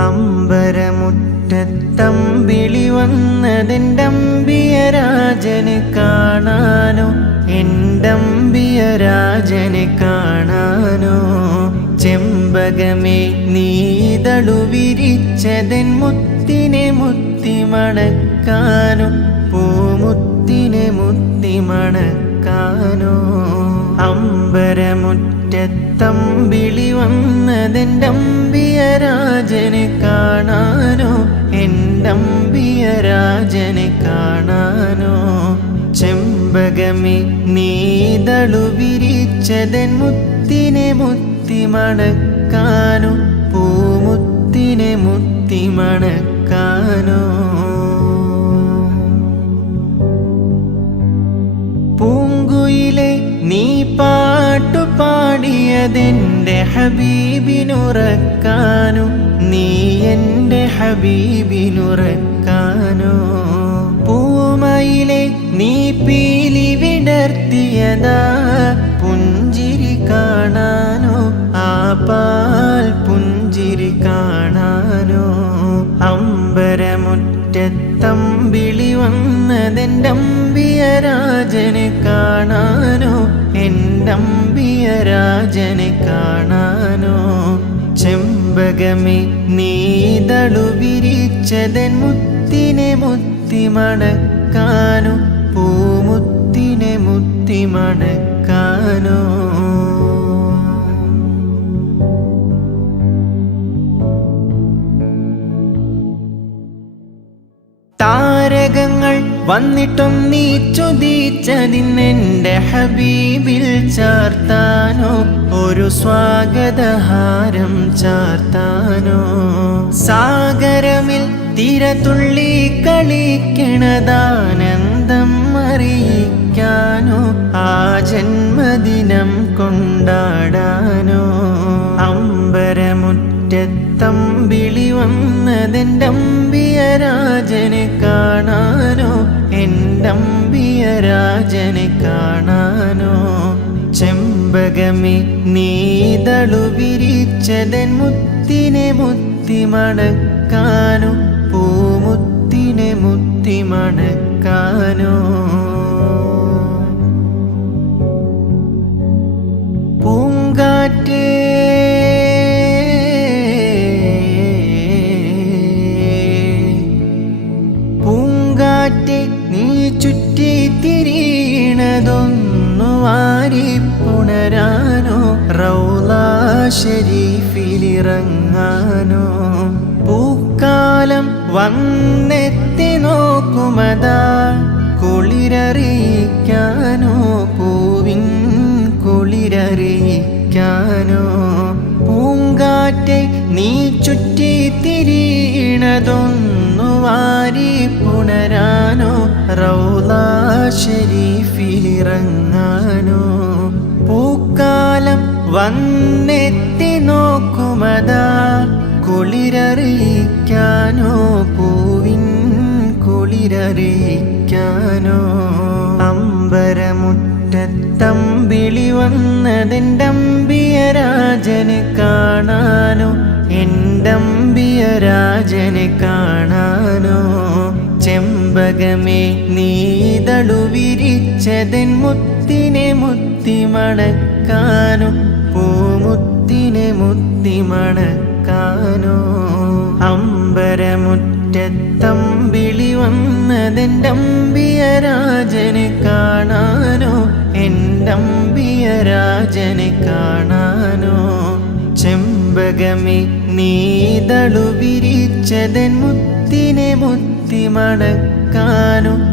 അമ്പരമുറ്റത്തമ്പിളി വന്നതെന്റമ്പിയ രാജന് കാണാനോ എന്റമ്പിയ രാജന് കാണാനോ? ചെമ്പകമേ നീതളു വിരിച്ചതൻ മുത്തിനെ മുത്തി മണക്കാനോ? പൂമുത്തിനെ മുത്തി മണക്കാനോ? അമ്പരമുറ്റത്തമ്പിളി വന്നതെന്റമ്പിയ രാജനെ കാണാനോ? എന്റമ്പിയ രാജനെ കാണാനോ? ചെമ്പകമി നീതളു വിരിച്ചതൻ മുത്തിനെ മുത്തി മണക്കാനോ? പൂമുത്തിനെ മുത്തി മണക്കാനോ? പാടിയതെന്റെ ഹബീബിനുറക്കാനോ നീ എന്റെ ഹബീബിനുറക്കാനോ. പൂമയിലെ നീ പീലി വിടർത്തിയതാ പുഞ്ചിരി കാണാനോ ആ പാൽ പുഞ്ചിരി കാണാനോ. അമ്പരമുറ്റത്തമ്പിളി വന്നതെന്റെ അമ്പിയ രാജന് കാണാനോ എന്റമ്പിയ രാജനെ കാണാനോ? ചെമ്പകമേ നീതളു വിരിച്ചതൻ മുത്തിനെ മുത്തി മണക്കാനോ? പൂമുത്തിനെ മുത്തി മണക്കാനോ? താരകങ്ങൾ വന്നിട്ടും നീ ചുതിച്ചതിന്നെന്റെ ഹബീബിൽ ചാർത്താനോ? ഒരു സ്വാഗതഹാരം ചാർത്താനോ? സാഗരമിൽ തിരതുള്ളി കളിക്കണതാനന്ദം അറിയിക്കാനോ? ആ ജന്മദിനം കൊണ്ടാടാനോ? അമ്പരമുറ്റത്തമ്പിളി വന്നതെന്റെ അമ്പിയരാജനെ കാണാനോ? എന്റമ്പിയ രാജനെ കാണാനോ? ചെമ്പകമി നീതളു വിരിച്ചതൻ മുത്തിനെ മുത്തി മണക്കാനോ? പൂമുത്തിനെ മുത്തി മണക്കാനോ? ഷരീഫിലിറങ്ങാനോ പൂക്കാലം വന്നെത്തി നോക്കുമതാ. കുളിരറിയിക്കാനോ? പൂവിൻ കുളിരറിയിക്കാനോ? പൂങ്കാറ്റെ നീ ചുറ്റി തിരിയണതൊന്നു വാരി പുണരാനോ? റൗല ഷരീഫിലിറങ്ങാനോ പൂക്കാലം വന്നെത്തി നോക്കുമതാ കുളിരറിയിക്കാനോ പൂവിൻ കുളിരറിയിക്കാനോ. അമ്പരമുറ്റത്തമ്പിളി വന്നതെന്റമ്പിയ രാജന് കാണാനോ എന്റമ്പിയ രാജന് കാണാനോ. ചെമ്പകമേ നീതളു വിരിച്ചതൻ മുത്തിനെ മുത്തി മണക്കാനോ പൂമുത്തിനെ മുത്തി മണക്കാനോ അമ്പരമുറ്റത്തമ്പിളി വന്നതെന്റമ്പിയ രാജനെ കാണാനോ? എന്റമ്പിയ രാജനെ കാണാനോ? ചെമ്പകമേ നീതളു വിരിച്ചതൻ മുത്തിനെ മുത്തി മണക്കാനോ